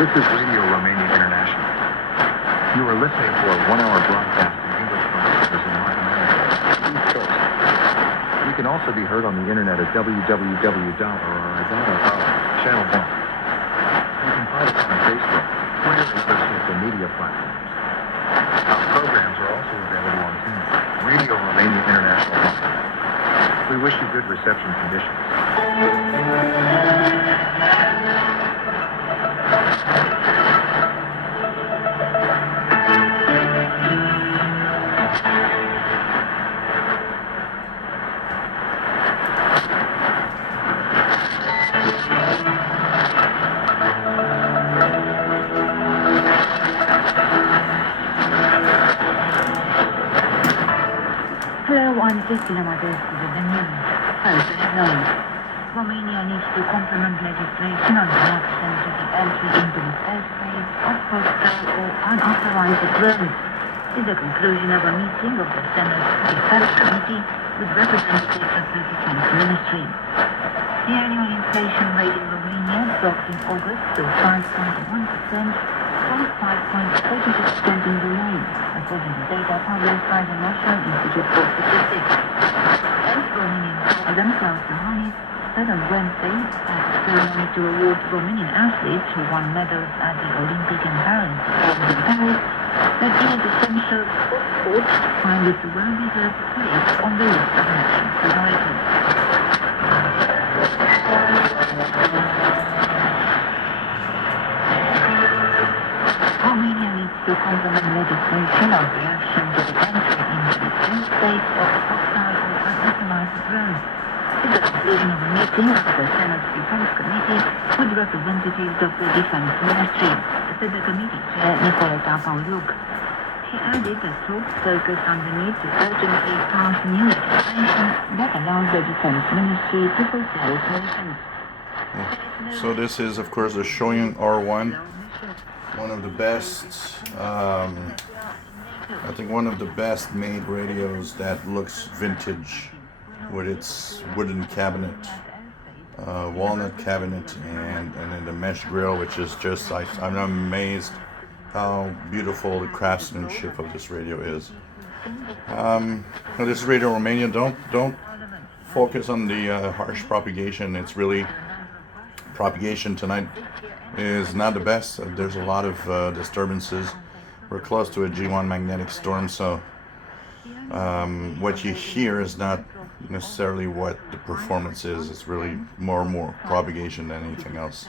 This is Radio Romania International. You are listening to a one-hour broadcast in English from listeners in Latin America, East Coast. We can also be heard on the internet at www.rri.fr, Channel 1. You can find us on Facebook, Twitter, and social media platforms. Our programs are also available on TuneIn, Radio Romania International. We wish you good reception conditions. Romania needs to complement legislation on the option to the entry into the airspace of hostile or unauthorized drones. This is the conclusion of a meeting of the Senate's Defense Committee with representatives of the Defense Ministry. The annual inflation rate in Romania dropped in August to 5.1% from 5.36% in July, according to data published by the National Institute for Statistics. Romanian President Klaus Iohannis said on Wednesday at a ceremony to award Romanian athletes who won medals at the Olympic and Paralympic Games in Paris that it is essential for sport to find its well-deserved place on the list of national priorities. Romania needs to complement legislation on the action to the entry into the airspace of hostile or unauthorized drones. It's the conclusion of a meeting of the Senate's Defense Committee with representatives of the Defense Ministry, said the committee chair Nicoleta Pauluc. He added that talks focused on the need to urgently pass new legislation that allows the Defense Ministry to fulfill its missions. So this is, of course, the Choyong R1, one of the best, I think one of the best made radios that looks vintage with its wooden cabinet, walnut cabinet, and then the mesh grill, which is just, I'm amazed how beautiful the craftsmanship of this radio is. This is Radio Romania. Don't focus on the harsh propagation. It's really, propagation tonight is not the best. There's a lot of disturbances. We're close to a G1 magnetic storm, so what you hear is not necessarily what the performance is. It's really more propagation than anything else.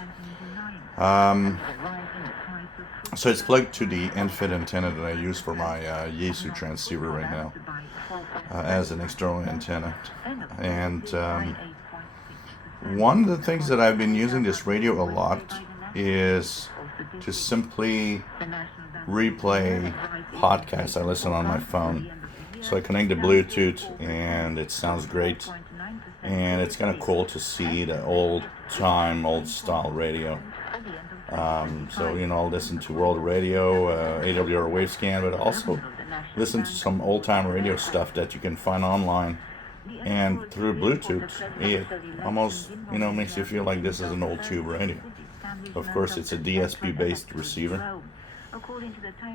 So it's plugged to the end-fit antenna that I use for my Yaesu transceiver right now as an external antenna. And one of the things that I've been using this radio a lot is to simply replay podcasts I listen on my phone. So I connect the Bluetooth and it sounds great, and it's kind of cool to see the old style radio. So I'll listen to World Radio, AWR Wavescan, but also listen to some old time radio stuff that you can find online. And through Bluetooth, it almost makes you feel like this is an old tube radio. Of course, it's a DSP based receiver.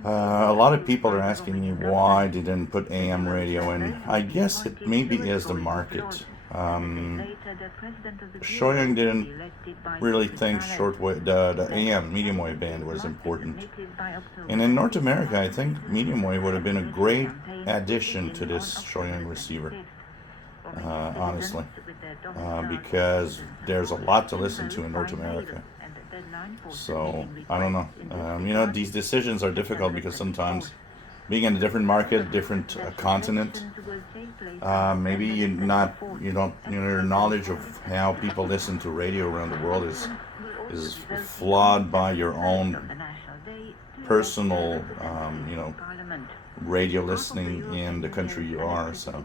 A lot of people are asking me why they didn't put AM radio in. I guess it maybe is the market. Choyong didn't really think shortwave, the AM medium wave band was important. And in North America, I think medium wave would have been a great addition to this Choyong receiver. Honestly, because there's a lot to listen to in North America. So I don't know. These decisions are difficult because sometimes being in a different market, different continent, maybe your knowledge of how people listen to radio around the world is flawed by your own personal, radio listening in the country you are. So,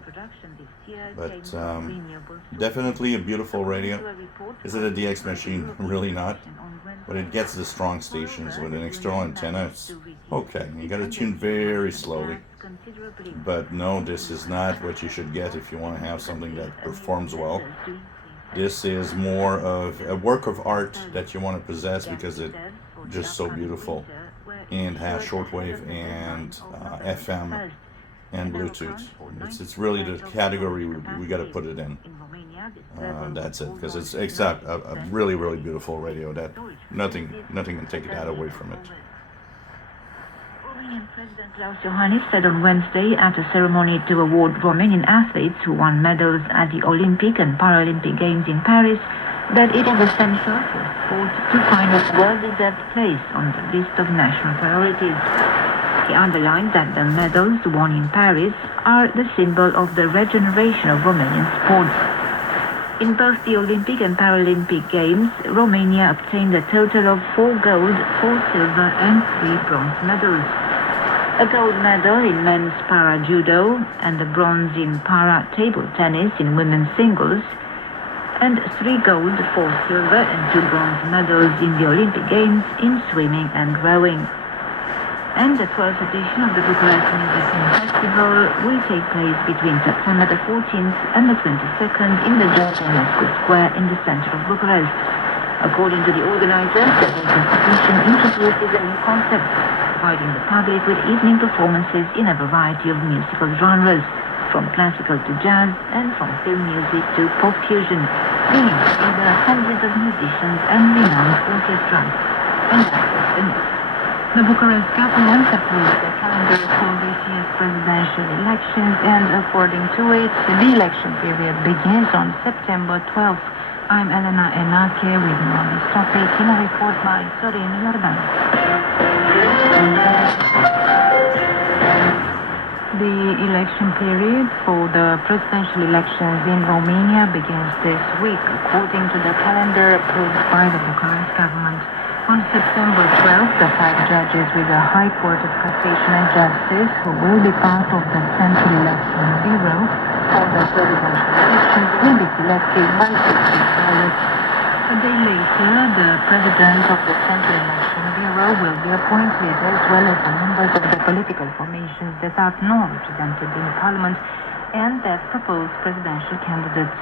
but definitely a beautiful radio. Is it a DX machine? Really not. But it gets the strong stations with an external antenna. It's okay. You got to tune very slowly. But no, this is not what you should get if you want to have something that performs well. This is more of a work of art that you want to possess because it just so beautiful, and has shortwave and FM and Bluetooth. It's really the category we got to put it in. That's it, because it's a really, really beautiful radio that nothing can take that away from it. Romanian President Klaus Iohannis said on Wednesday at a ceremony to award Romanian athletes who won medals at the Olympic and Paralympic Games in Paris that it is essential for sport to find its well-deserved place on the list of national priorities. He underlined that the medals won in Paris are the symbol of the regeneration of Romanian sports. In both the Olympic and Paralympic Games, Romania obtained a total of 4 gold, 4 silver and 3 bronze medals. A gold medal in men's para-judo and a bronze in para-table tennis in women's singles, and 3 gold, 4 silver and 2 bronze medals in the Olympic Games in swimming and rowing. And the 12th edition of the Bucharest Music Festival will take place between September the 14th and the 22nd in the George Enescu Square in the center of Bucharest. According to the organizers, the competition introduces a new concept, providing the public with evening performances in a variety of musical genres, from classical to jazz and from film music to pop fusion, bringing together hundreds of musicians and renowned orchestras. And that was the news. The Bucharest government approved the calendar for this year's presidential elections, and according to it, the election period begins on September 12th. I'm Elena Enake with more on this topic in a report by Sorin Iordan. The election period for the presidential elections in Romania begins this week, according to the calendar approved by the Bucharest government. On September 12th, the 5 judges with the High Court of Cassation and Justice, who will be part of the Central Election Bureau for the presidential elections, will be selected by secret ballot. A day later, the president of the Central Election Bureau will be appointed, as well as the members of the political formations that are not represented in the parliament and that propose presidential candidates.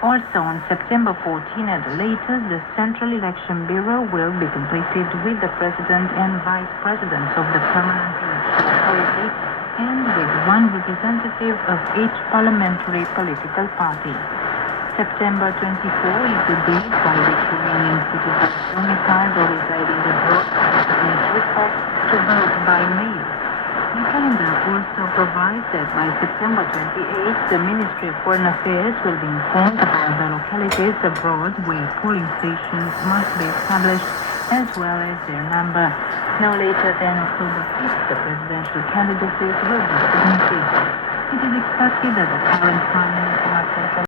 Also, on September 14 at the latest, the Central Election Bureau will be completed with the President and Vice Presidents of the Permanent Election Authority and with 1 representative of each parliamentary political party. September 24 is the date by which Romanian citizens domiciled or residing abroad may request to vote by mail. The calendar also provides that by September 28th, the Ministry of Foreign Affairs will be informed about the localities abroad where polling stations must be established, as well as their number. No later than October 5th, the presidential candidacies will be submitted. It is expected that the current Prime Minister